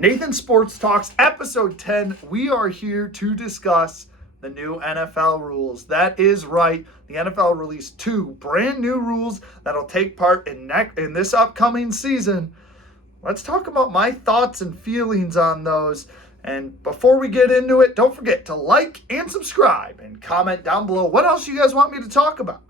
Nathan Sports Talks, episode 10. We are here to discuss the new NFL rules. That is right. The NFL released 2 brand new rules that'll take part in this upcoming season. Let's talk about my thoughts and feelings on those. And before we get into it, don't forget to like and subscribe and comment down below what else you guys want me to talk about.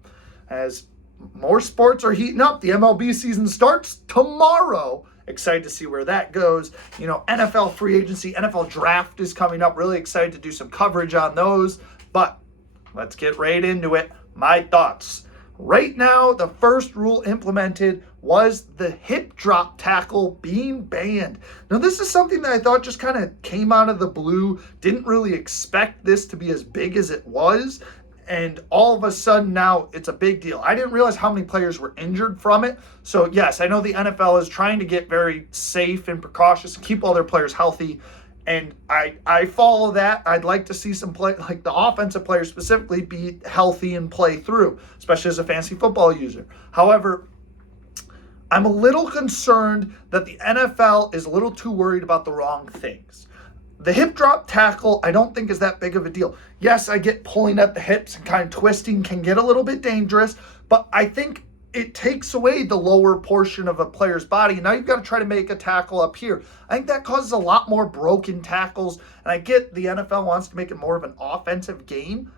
As more sports are heating up, the MLB season starts tomorrow. Excited to see where that goes. You know, NFL free agency, NFL draft is coming up. Really excited to do some coverage on those. But let's get right into it. My thoughts. Right now, the first rule implemented was the hip drop tackle being banned. Now, this is something that I thought just kind of came out of the blue. Didn't really expect this to be as big as it was. And all of a sudden now it's a big deal. I didn't realize how many players were injured from it. So yes, I know the NFL is trying to get very safe and precautious and keep all their players healthy. And I follow that. I'd like to see some play, like the offensive players specifically, be healthy and play through, especially as a fantasy football user. However, I'm a little concerned that the NFL is a little too worried about the wrong things. The hip drop tackle, I don't think is that big of a deal. Yes, I get pulling at the hips and kind of twisting can get a little bit dangerous, but I think it takes away the lower portion of a player's body. And now you've got to try to make a tackle up here. I think that causes a lot more broken tackles. And I get the NFL wants to make it more of an offensive game,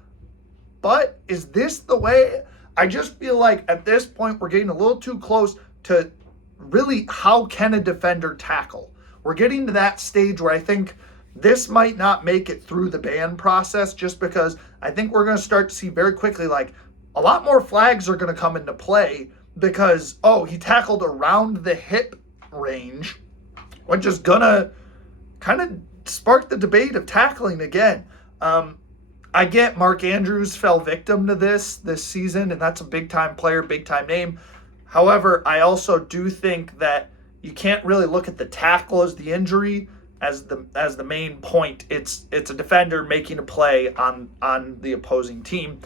but is this the way? I just feel like at this point we're getting a little too close to really how can a defender tackle. We're getting to that stage where I think this might not make it through the ban process, just because I think we're going to start to see very quickly, like, a lot more flags are going to come into play because, oh, he tackled around the hip range, which is going to kind of spark the debate of tackling again. I get Mark Andrews fell victim to this season, and that's a big-time player, big-time name. However, I also do think that you can't really look at the tackle as the injury as the main point. It's a defender making a play on the opposing team.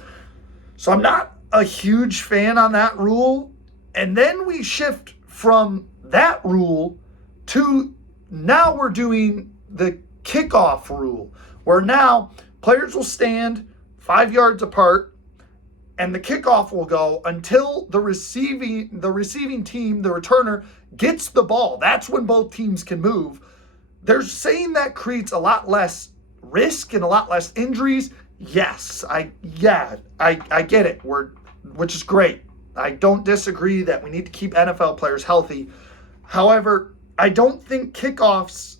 So I'm not a huge fan on that rule. And then we shift from that rule to now we're doing the kickoff rule, where now players will stand 5 yards apart and the kickoff will go until the receiving team, the returner, gets the ball. That's when both teams can move. They're saying that creates a lot less risk and a lot less injuries. Yes, I get it. Which is great. I don't disagree that we need to keep NFL players healthy. However, I don't think kickoffs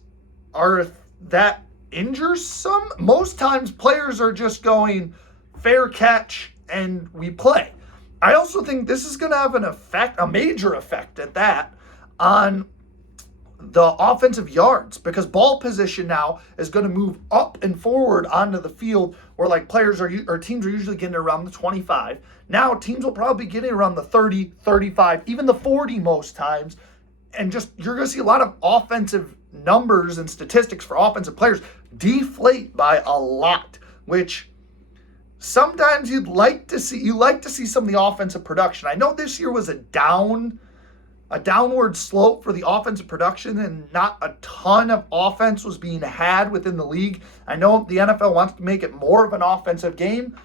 are that injuresome. Most times players are just going fair catch and we play. I also think this is going to have an effect, a major effect at that, on the offensive yards, because ball position now is going to move up and forward onto the field, where like players or teams are usually getting around the 25. Now teams will probably be getting around the 30, 35, even the 40 most times. And just you're going to see a lot of offensive numbers and statistics for offensive players deflate by a lot, which sometimes you like to see some of the offensive production. I know this year was a downward slope for the offensive production, and not a ton of offense was being had within the league. I know the NFL wants to make it more of an offensive game,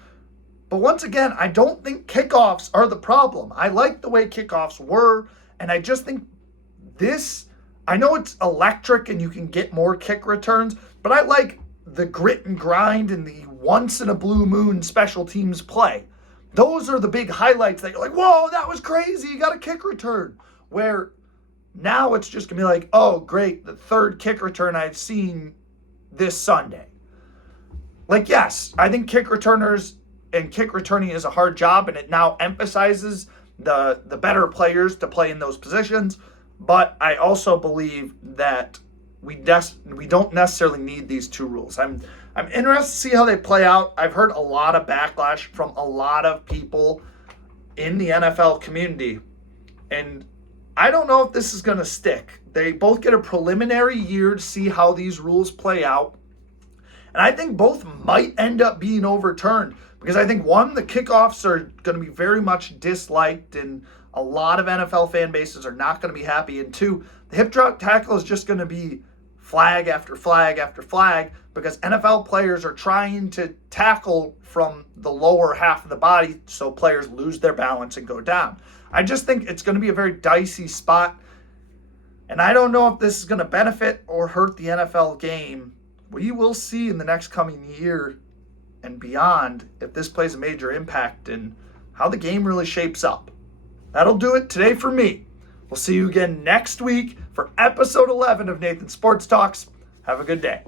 but once again, I don't think kickoffs are the problem. I like the way kickoffs were, and I just think I know it's electric and you can get more kick returns, but I like the grit and grind and the once in a blue moon special teams play. Those are the big highlights that you're like, whoa, that was crazy, you got a kick return. Where now it's just going to be like, oh, great, the third kick return I've seen this Sunday. Like, yes, I think kick returners and kick returning is a hard job, and it now emphasizes the better players to play in those positions. But I also believe that we don't necessarily need these 2 rules. I'm interested to see how they play out. I've heard a lot of backlash from a lot of people in the NFL community, and I don't know if this is going to stick. They both get a preliminary year to see how these rules play out. And I think both might end up being overturned, because I think, one, the kickoffs are going to be very much disliked and a lot of NFL fan bases are not going to be happy. And 2, the hip drop tackle is just going to be flag after flag after flag because NFL players are trying to tackle from the lower half of the body so players lose their balance and go down. I just think it's going to be a very dicey spot. And I don't know if this is going to benefit or hurt the NFL game. We will see in the next coming year and beyond if this plays a major impact in how the game really shapes up. That'll do it today for me. We'll see you again next week for episode 11 of Nathan Sports Talks. Have a good day.